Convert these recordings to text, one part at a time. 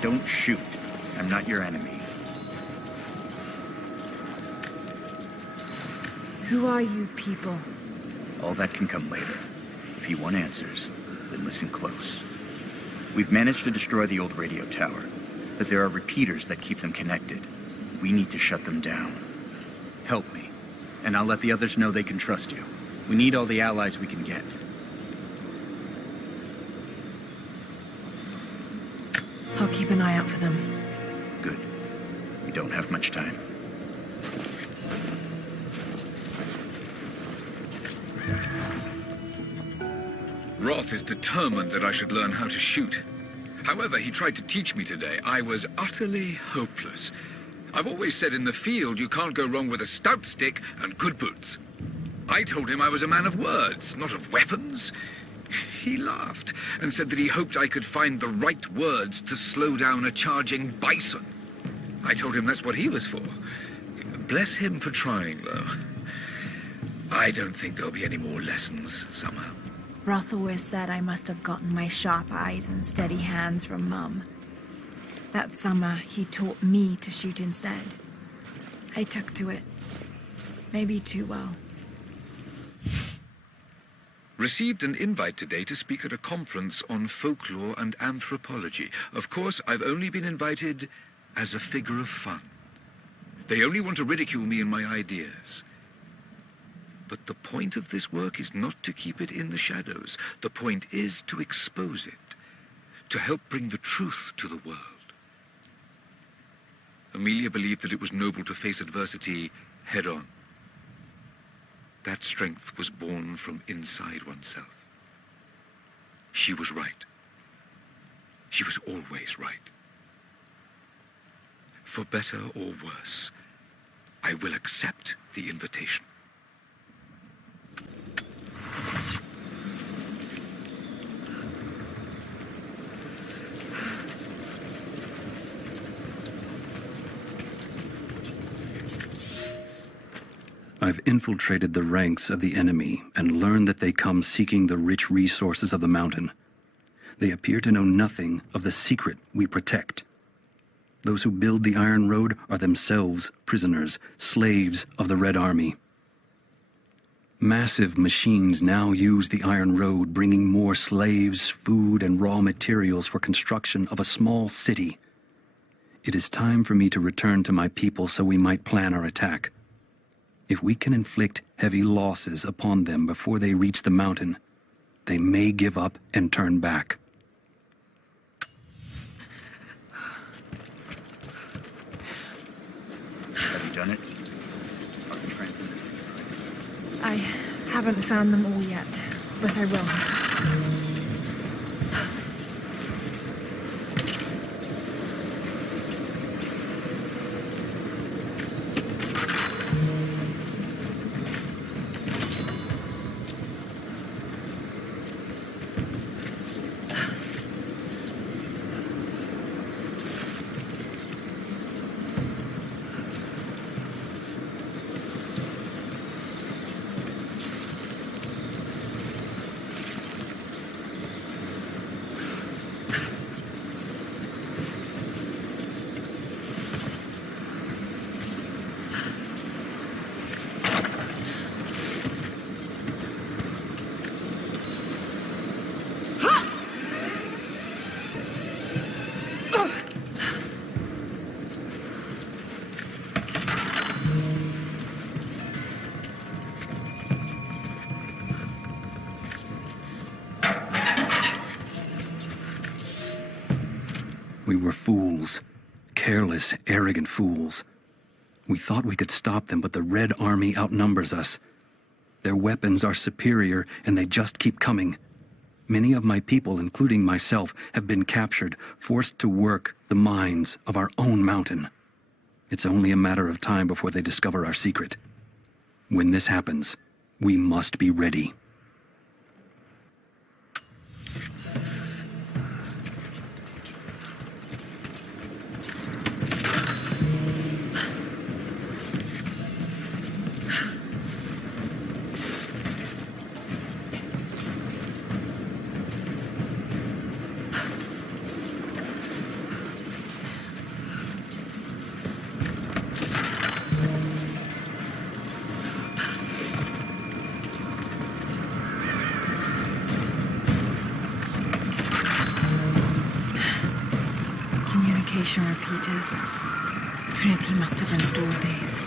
Don't shoot. I'm not your enemy. Who are you people? All that can come later. If you want answers, then listen close. We've managed to destroy the old radio tower, but there are repeaters that keep them connected. We need to shut them down. Help me, and I'll let the others know they can trust you. We need all the allies we can get. I'll keep an eye out for them. Good. We don't have much time. Roth is determined that I should learn how to shoot. However, he tried to teach me today. I was utterly hopeless. I've always said in the field you can't go wrong with a stout stick and good boots. I told him I was a man of words, not of weapons. He laughed and said that he hoped I could find the right words to slow down a charging bison. I told him that's what he was for. Bless him for trying, though. I don't think there'll be any more lessons, somehow. Roth always said I must have gotten my sharp eyes and steady hands from Mum. That summer, he taught me to shoot instead. I took to it. Maybe too well. Received an invite today to speak at a conference on folklore and anthropology. Of course, I've only been invited as a figure of fun. They only want to ridicule me and my ideas. But the point of this work is not to keep it in the shadows. The point is to expose it, to help bring the truth to the world. Amelia believed that it was noble to face adversity head-on. That strength was born from inside oneself. She was right. She was always right. For better or worse, I will accept the invitation. I've infiltrated the ranks of the enemy and learned that they come seeking the rich resources of the mountain. They appear to know nothing of the secret we protect. Those who build the Iron Road are themselves prisoners, slaves of the Red Army. Massive machines now use the Iron Road, bringing more slaves, food, and raw materials for construction of a small city. It is time for me to return to my people so we might plan our attack. If we can inflict heavy losses upon them before they reach the mountain, they may give up and turn back. Have you done it? I haven't found them all yet, but I will. We were fools. Careless, arrogant fools. We thought we could stop them, but the Red Army outnumbers us. Their weapons are superior, and they just keep coming. Many of my people, including myself, have been captured, forced to work the mines of our own mountain. It's only a matter of time before they discover our secret. When this happens, we must be ready. Information repeaters. Trinity must have installed these.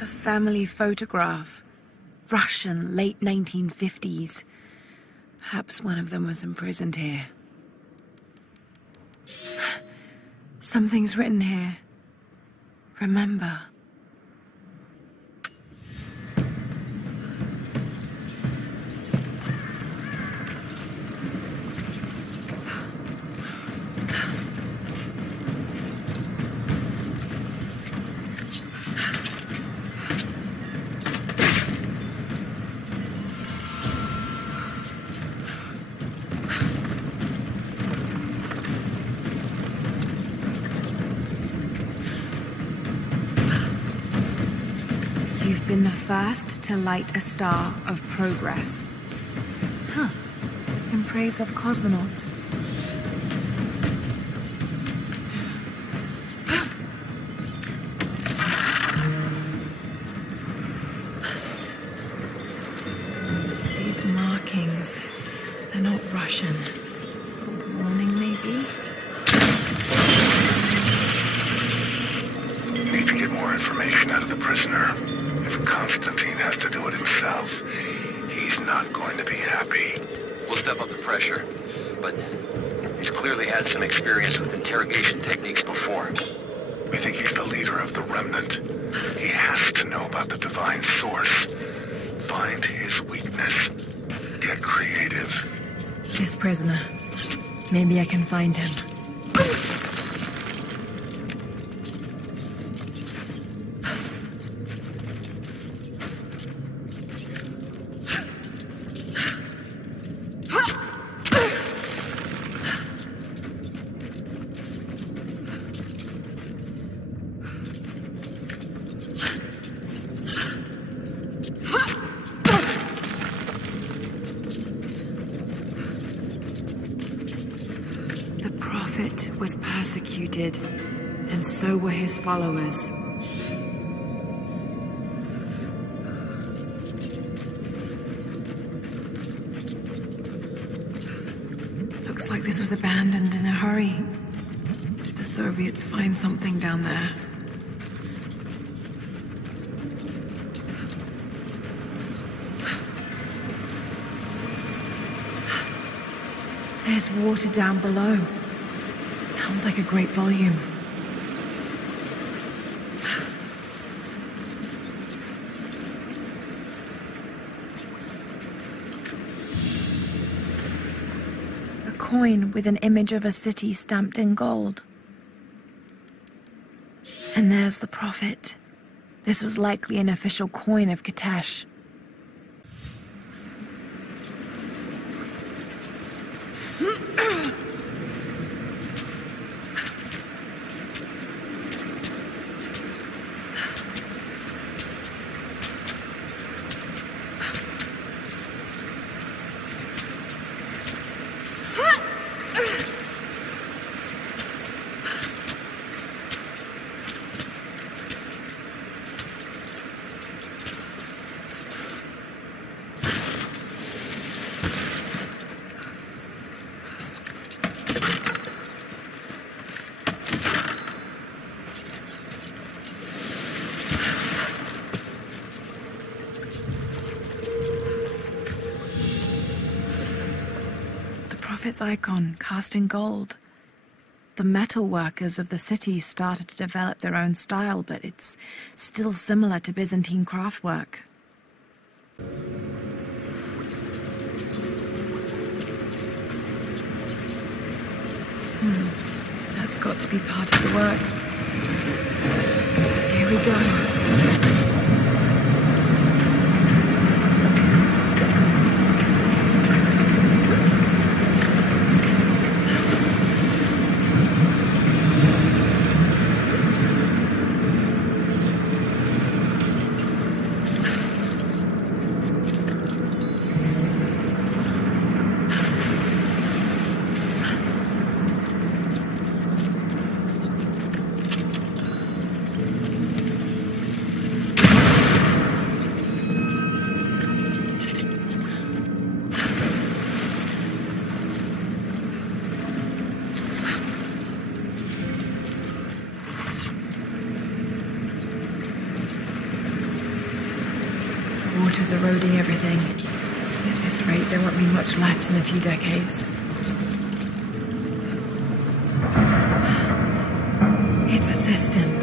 A family photograph. Russian, late 1950s. Perhaps one of them was imprisoned here. Something's written here. Remember. You've been the first to light a star of progress. Huh. In praise of cosmonauts. These markings, they're not Russian. A warning, maybe? Need to get more information out of the prisoner. If Constantine has to do it himself, he's not going to be happy. We'll step up the pressure, but he's clearly had some experience with interrogation techniques before. We think he's the leader of the remnant. He has to know about the divine source. Find his weakness. Get creative. This prisoner. Maybe I can find him. Was persecuted, and so were his followers. Looks like this was abandoned in a hurry. Did the Soviets find something down there? There's water down below. Sounds like a great volume. A coin with an image of a city stamped in gold. And there's the prophet. This was likely an official coin of Kitesh. Its icon cast in gold. The metal workers of the city started to develop their own style, but it's still similar to Byzantine craftwork. That's got to be part of the works. Here we go. water's eroding everything. At this rate, there won't be much left in a few decades. It's a cistern.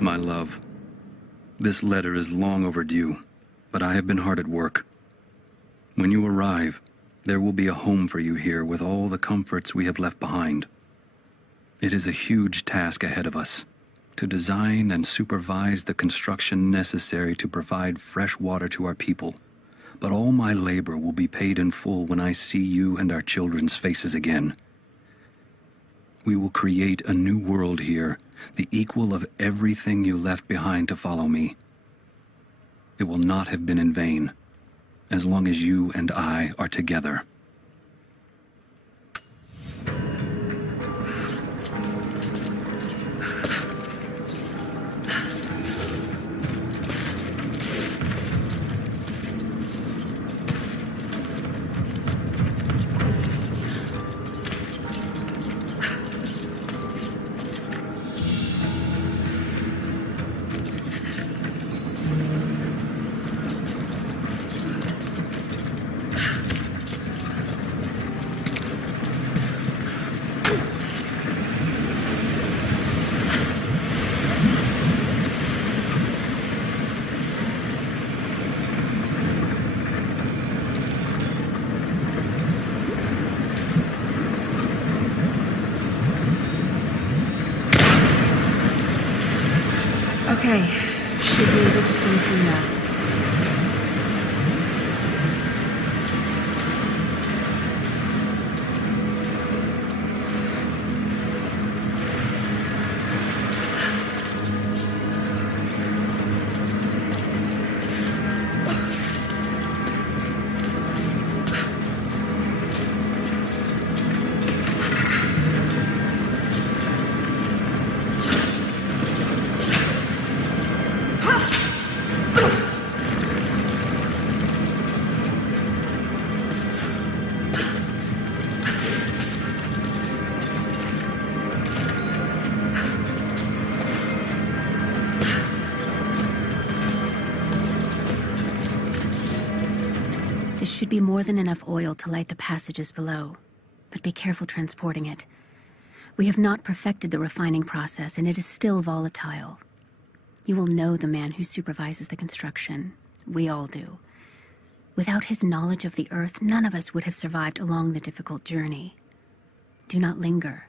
My love, this letter is long overdue, but I have been hard at work. When you arrive, there will be a home for you here with all the comforts we have left behind. It is a huge task ahead of us, to design and supervise the construction necessary to provide fresh water to our people. But all my labor will be paid in full when I see you and our children's faces again. We will create a new world here, the equal of everything you left behind to follow me. It will not have been in vain, as long as you and I are together. Okay, should be able to swim through now. Should be more than enough oil to light the passages below, but be careful transporting it. We have not perfected the refining process, and it is still volatile. You will know the man who supervises the construction. We all do. Without his knowledge of the earth, none of us would have survived along the difficult journey. Do not linger,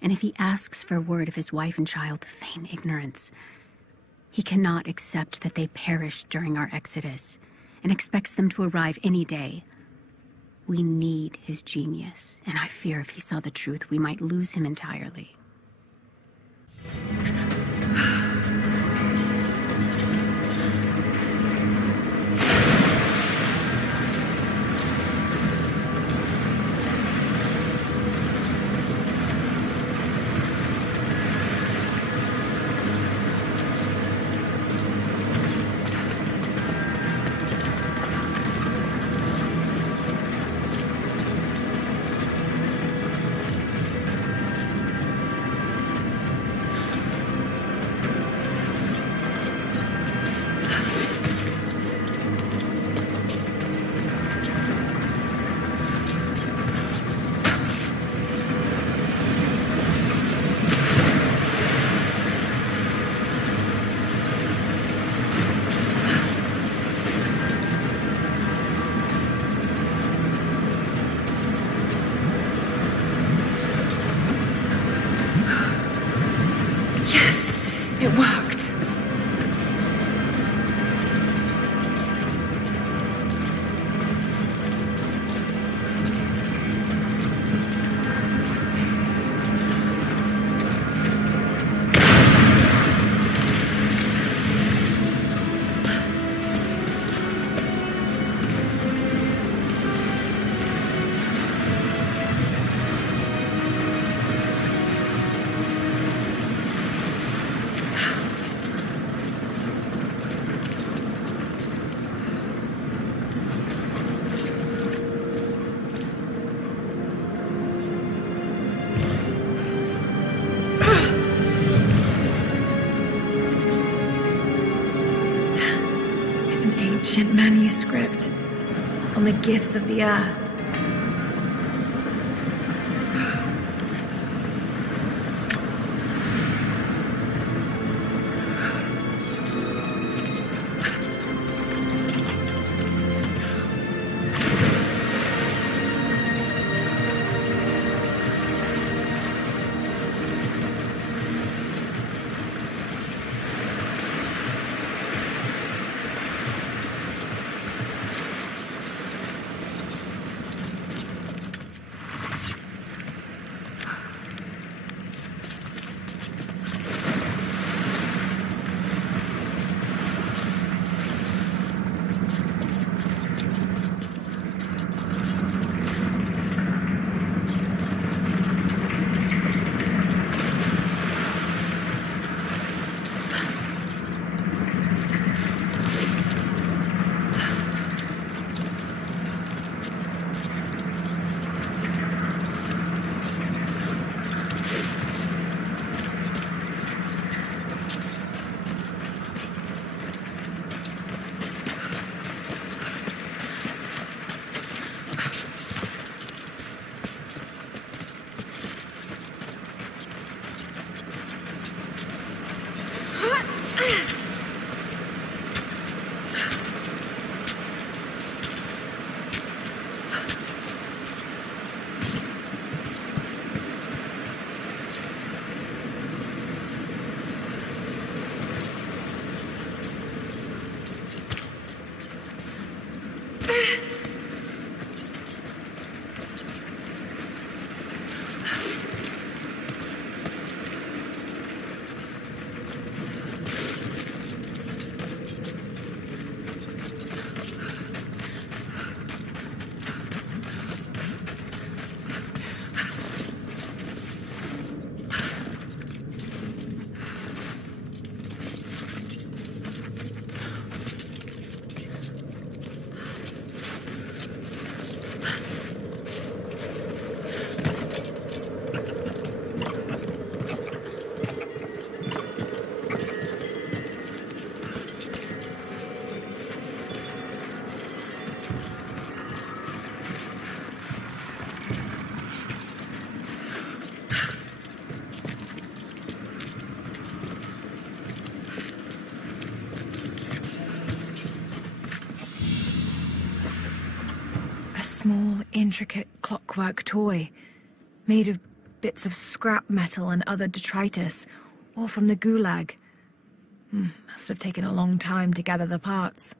and if he asks for word of his wife and child, feign ignorance. He cannot accept that they perished during our exodus, and expects them to arrive any day. We need his genius, and I fear if he saw the truth, we might lose him entirely. manuscript on the gifts of the earth. Small, intricate clockwork toy, made of bits of scrap metal and other detritus, all from the gulag. Must have taken a long time to gather the parts.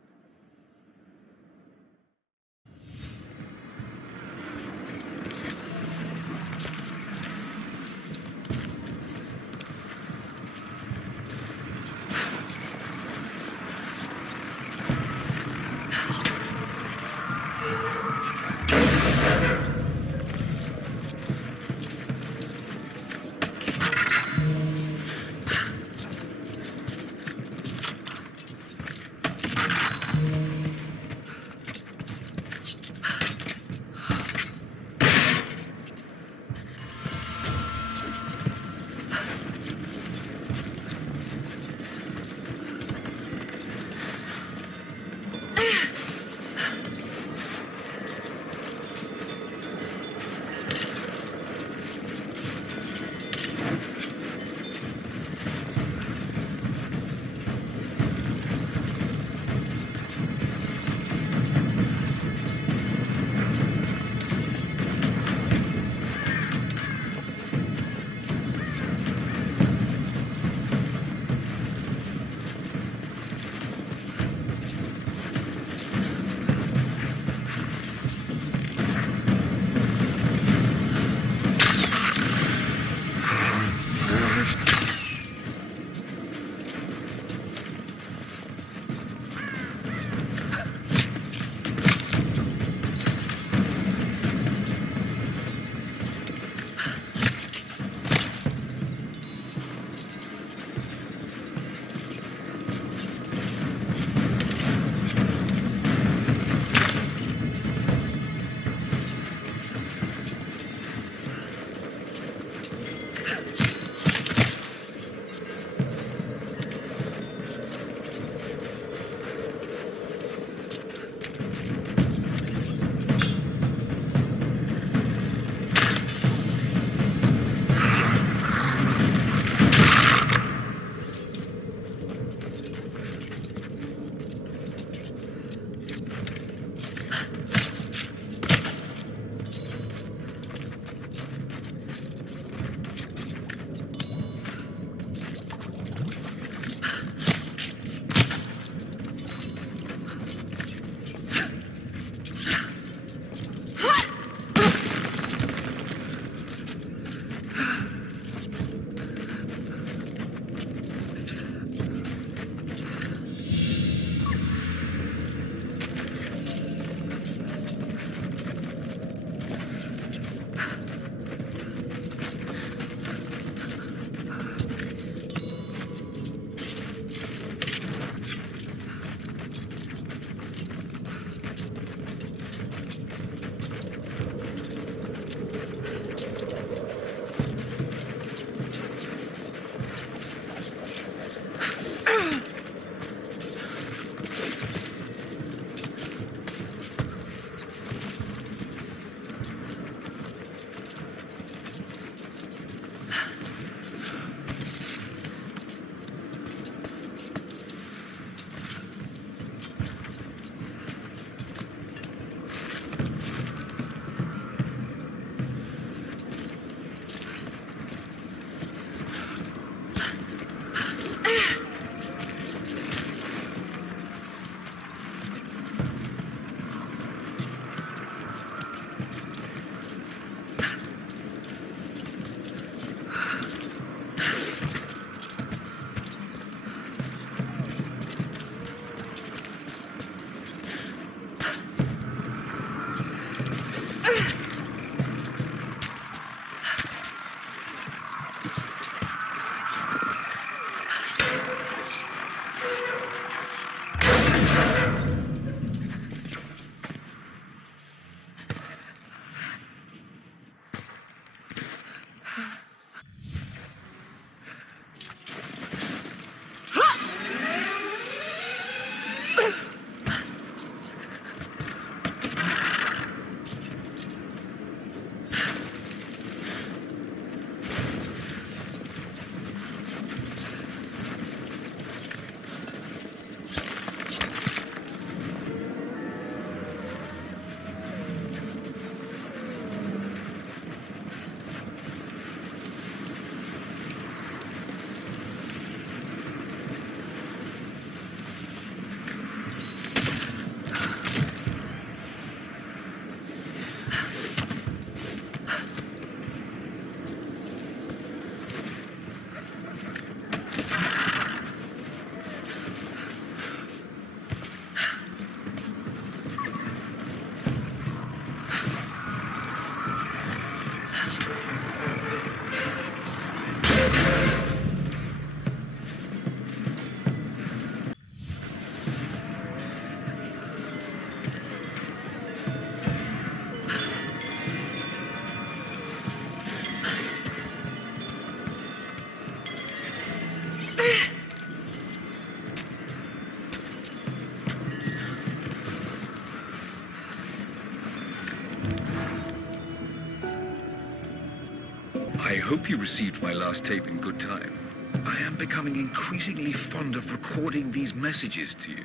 I hope you received my last tape in good time. I am becoming increasingly fond of recording these messages to you.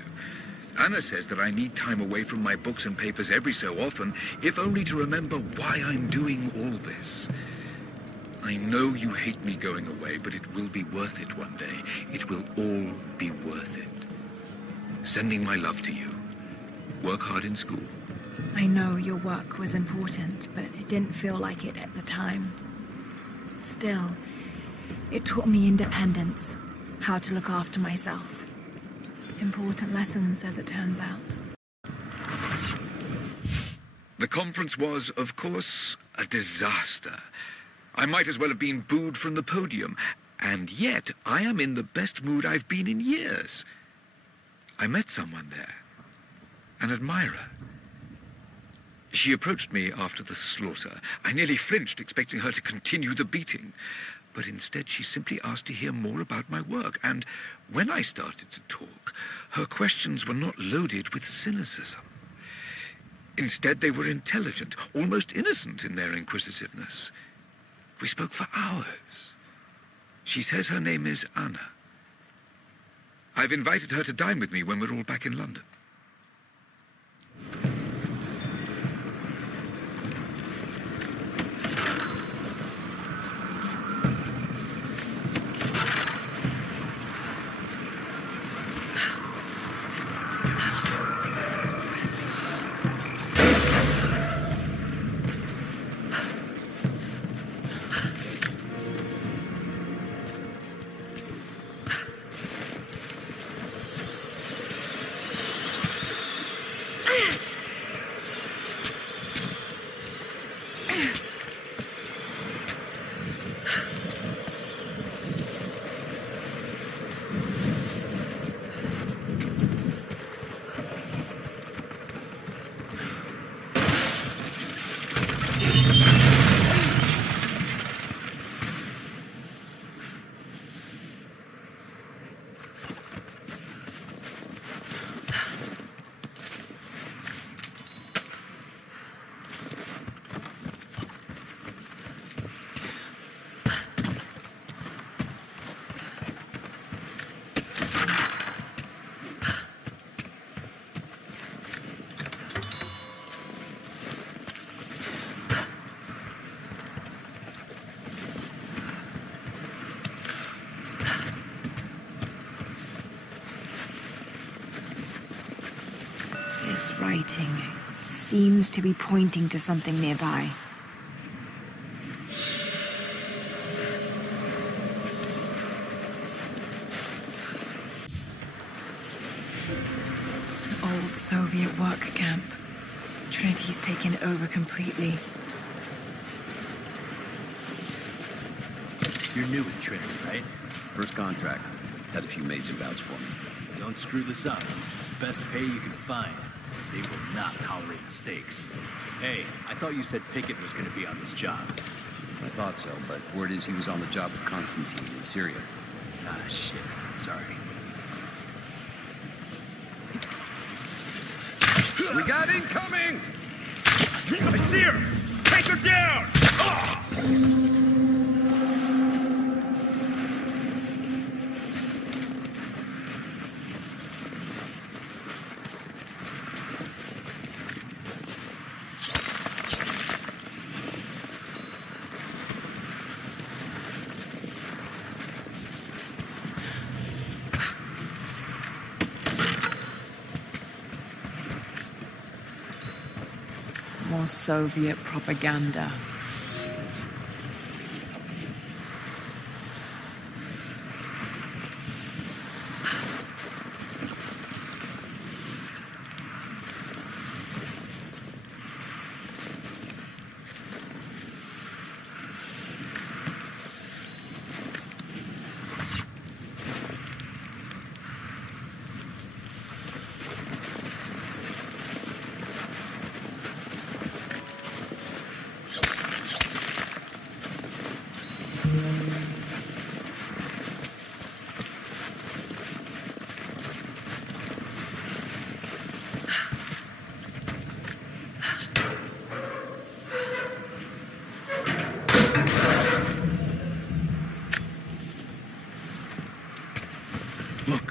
Anna says that I need time away from my books and papers every so often, if only to remember why I'm doing all this. I know you hate me going away, but it will be worth it one day. It will all be worth it. Sending my love to you. Work hard in school. I know your work was important, but it didn't feel like it at the time. Still, it taught me independence, how to look after myself. Important lessons, as it turns out. The conference was, of course, a disaster. I might as well have been booed from the podium, and yet I am in the best mood I've been in years. I met someone there, an admirer. She approached me after the slaughter. I nearly flinched, expecting her to continue the beating. But instead, she simply asked to hear more about my work. And when I started to talk, her questions were not loaded with cynicism. Instead, they were intelligent, almost innocent in their inquisitiveness. We spoke for hours. She says her name is Anna. I've invited her to dine with me when we're all back in London. This writing seems to be pointing to something nearby. An old Soviet work camp. Trinity's taken it over completely. You're new at Trinity, right? First contract. Had a few maids and vouch for me. Don't screw this up. Best pay you can find. They will not tolerate mistakes. Hey, I thought you said Pickett was going to be on this job. I thought so, but word is he was on the job with Constantine in Syria. Ah, shit. Sorry. We got incoming! I see her! Take her down! More Soviet propaganda.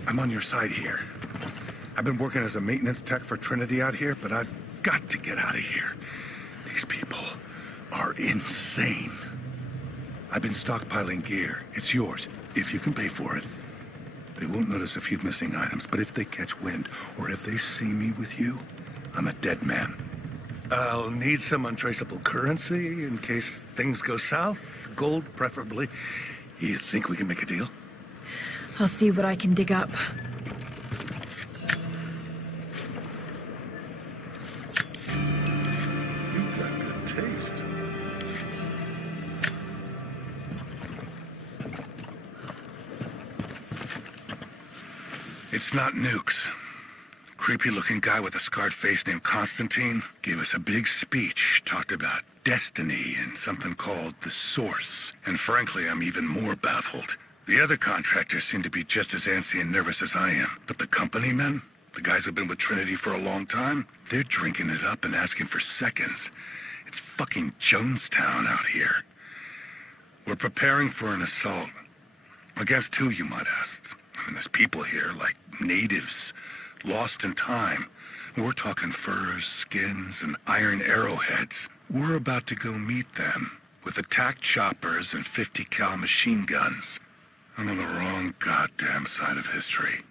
I'm on your side here. I've been working as a maintenance tech for Trinity out here, but I've got to get out of here. These people are insane. I've been stockpiling gear. It's yours, if you can pay for it. They won't notice a few missing items, but if they catch wind, or if they see me with you, I'm a dead man. I'll need some untraceable currency in case things go south. Gold, preferably. You think we can make a deal? I'll see what I can dig up. You've got good taste. It's not nukes. Creepy-looking guy with a scarred face named Constantine gave us a big speech, talked about destiny and something called the Source. And frankly, I'm even more baffled. The other contractors seem to be just as antsy and nervous as I am. But the company men, the guys who've been with Trinity for a long time, they're drinking it up and asking for seconds. It's fucking Jonestown out here. We're preparing for an assault. Against who, you might ask? I mean, there's people here, like natives, lost in time. We're talking furs, skins, and iron arrowheads. We're about to go meet them with attack choppers and 50 cal machine guns. I'm on the wrong goddamn side of history.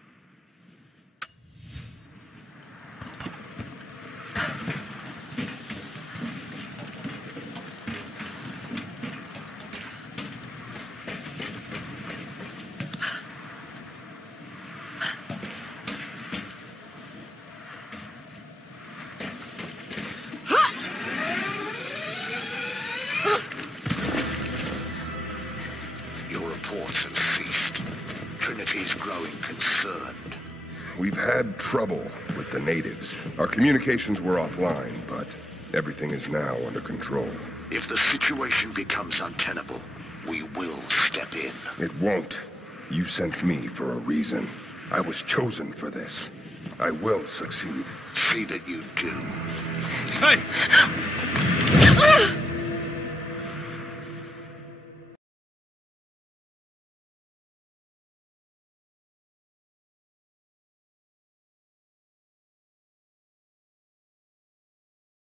We've had trouble with the natives. Our communications were offline, but everything is now under control. If the situation becomes untenable, we will step in. It won't. You sent me for a reason. I was chosen for this. I will succeed. See that you do. Hey!